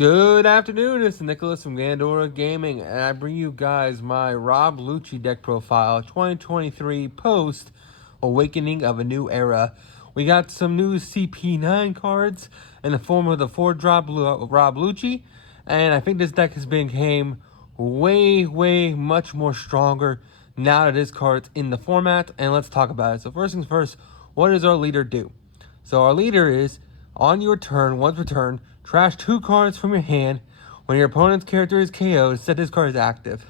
Good afternoon, it's Nicholas from Gandora Gaming, and I bring you guys my Rob Luchi deck profile 2023 post Awakening of a New Era. We got some new CP9 cards in the form of the 4-drop Rob Luchi, and I think this deck has become way much more stronger now that this card's in the format, and let's talk about it. So first things first, what does our leader do? So our leader is, on your turn, once per turn, trash 2 cards from your hand. When your opponent's character is KO'd, set this card as active.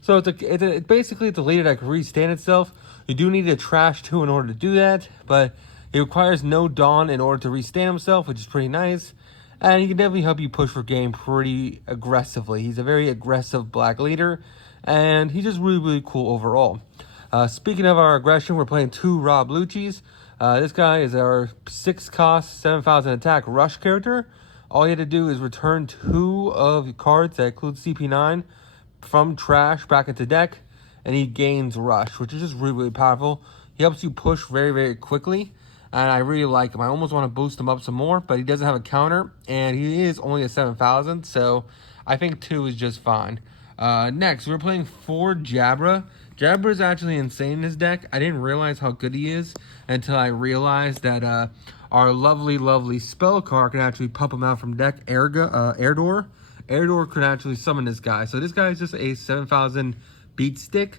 So it's basically the leader that can restand itself. You do need to trash 2 in order to do that, but it requires no Dawn in order to restand himself, which is pretty nice. And he can definitely help you push for game pretty aggressively. He's a very aggressive black leader, and he's just really cool overall. Speaking of our aggression, we're playing 2 Rob Luchis. This guy is our 6 cost, 7,000 attack rush character. All you have to do is return 2 of the cards that include CP9 from trash back into deck, and he gains rush, which is just really powerful. He helps you push very quickly, and I really like him. I almost want to boost him up some more, but he doesn't have a counter, and he is only a 7,000, so I think 2 is just fine. Next, we're playing 4 Jabra. Jabra is actually insane in this deck. I didn't realize how good he is until I realized that our lovely spell card can actually pop him out from deck. Erdor. Erdor could actually summon this guy. So this guy is just a 7,000 beat stick,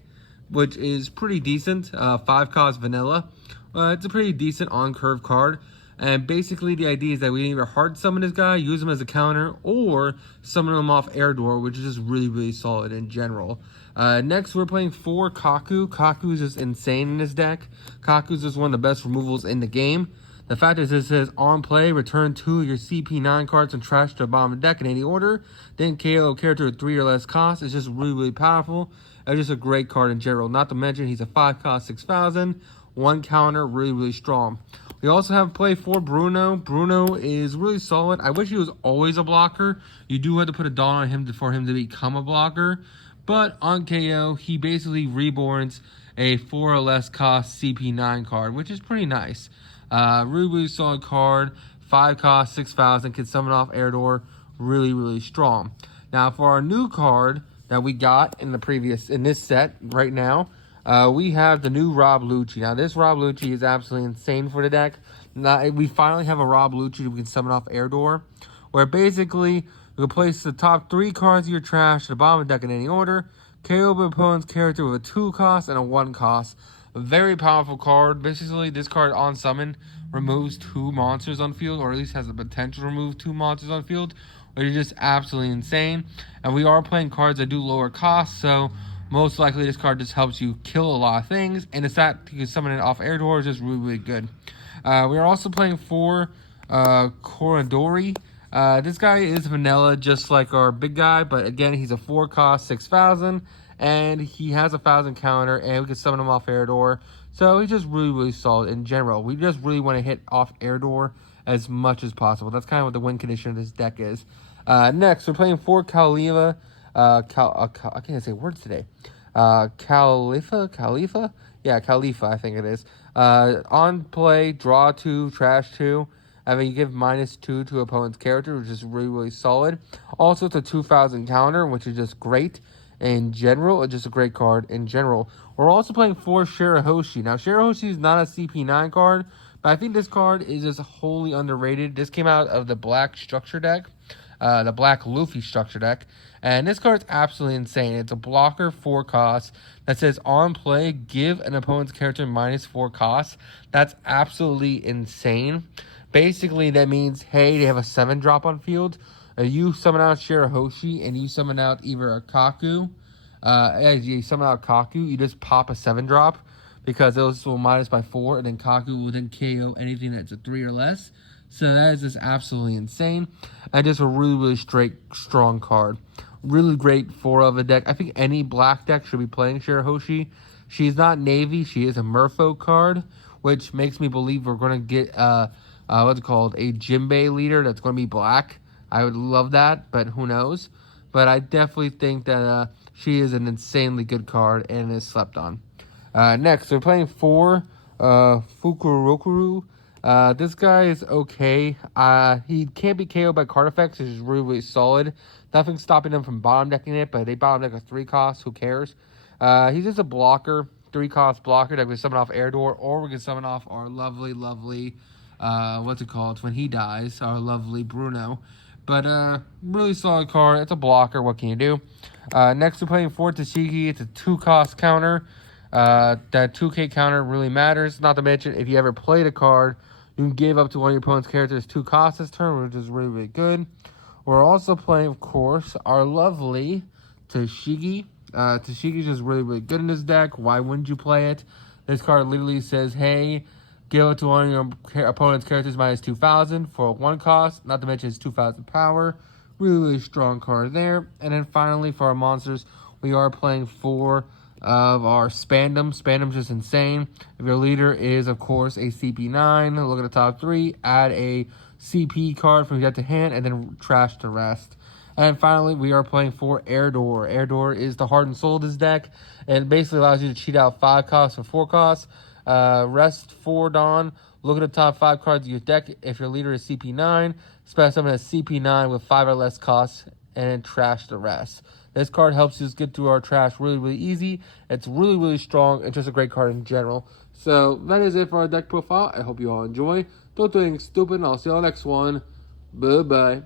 which is pretty decent. 5 cost vanilla. It's a pretty decent on-curve card. And basically the idea is that we either hard summon this guy, use him as a counter, or summon him off Erdor, which is just really solid in general. Next, we're playing 4 Kaku. Kaku is just insane in this deck. Kaku is just one of the best removals in the game. The fact is, it says, on play, return 2 of your CP9 cards and trash to the bottom of the deck in any order. Then KO a character with 3 or less cost. It's just really powerful. It's just a great card in general. Not to mention, he's a 5 cost, 6,000. 1 counter, really strong. We also have play 4 Bruno. Bruno is really solid. I wish he was always a blocker. You do have to put a Dawn on him for him to become a blocker. But on KO, he basically reborns a 4 or less cost CP9 card, which is pretty nice. Really solid card. 5 cost, 6,000. Can summon off Erdor. Really strong. Now, for our new card that we got in this set right now, we have the new Rob Luchi. Now, this Rob Luchi is absolutely insane for the deck. Now, we finally have a Rob Luchi that we can summon off Erdor, where basically you can place the top 3 cards of your trash to the bottom of the deck in any order. KO the opponent's character with a 2 cost and a 1 cost. A very powerful card. Basically, this card on summon removes 2 monsters on field, or at least has the potential to remove 2 monsters on field, which is just absolutely insane. And we are playing cards that do lower costs, so most likely this card just helps you kill a lot of things, and it's that you can summon it off Erdor is just really good. We are also playing 4 Corridori. This guy is vanilla, just like our big guy, but again, he's a 4 cost, 6,000, and he has a 1,000 counter, and we can summon him off Erdor. So he's just really solid in general. We just really want to hit off Erdor as much as possible. That's kind of what the win condition of this deck is. Next, we're playing 4 Khalifa. I can't say words today. Khalifa? Yeah, Khalifa, I think it is. On play, draw 2, trash 2. I mean, you give -2 to opponent's character, which is really solid. Also, it's a 2,000 counter, which is just great in general. It's just a great card in general. We're also playing 4 Shirahoshi. Now, Shirahoshi is not a CP9 card, but I think this card is just wholly underrated. This came out of the black structure deck. The black Luffy structure deck. And this card's absolutely insane. It's a blocker 4 cost that says on play, give an opponent's character -4 cost. That's absolutely insane. Basically, that means, hey, they have a 7 drop on field. You summon out Shirahoshi and you summon out either a Kaku. You summon out Kaku, you just pop a 7 drop because those will minus by 4, and then Kaku will then KO anything that's a 3 or less. So that is just absolutely insane. And just a really strong card. Really great 4 of a deck. I think any black deck should be playing Shirahoshi. She's not Navy. She is a Merfolk card, which makes me believe we're going to get what's it called? A Jinbei leader that's going to be black. I would love that, but who knows? But I definitely think that she is an insanely good card and is slept on. Next, we're playing 4 Fukurokuru. This guy is okay. He can't be KO'd by card effects, which is really, really solid. Nothing's stopping him from bottom decking it, but they bottom deck a 3 cost. Who cares? He's just a blocker, 3 cost blocker that we summon off Air Door, or we can summon off our lovely, lovely, what's it called? When he dies, our lovely Bruno. But really solid card. It's a blocker. What can you do? Next, we're playing for Tashigi. It's a 2 cost counter. That 2k counter really matters. Not to mention, if you ever played a card, you can give up to one of your opponent's characters 2 costs this turn, which is really, really good. We're also playing, of course, our lovely Tashigi. Tashigi's just really, really good in this deck. Why wouldn't you play it? This card literally says, hey, give it to one of your opponent's characters minus 2,000 for 1 cost. Not to mention it's 2,000 power. Really, really strong card there. And then finally, for our monsters, we are playing 4 of our Spandom. Spandam's just insane. If your leader is, of course, a CP9, look at the top 3, add a CP card from deck to hand, and then trash the rest. And finally, we are playing for Air Door. Air Door is the heart and soul of this deck, and it basically allows you to cheat out 5 costs for 4 costs. Rest 4 Dawn. Look at the top 5 cards of your deck. If your leader is CP9, spend summon a CP9 with 5 or less costs, and then trash the rest. This card helps us get through our trash really, really easy. It's really, really strong. It's just a great card in general. So that is it for our deck profile. I hope you all enjoy. Don't do anything stupid, and I'll see you all next one. Bye-bye.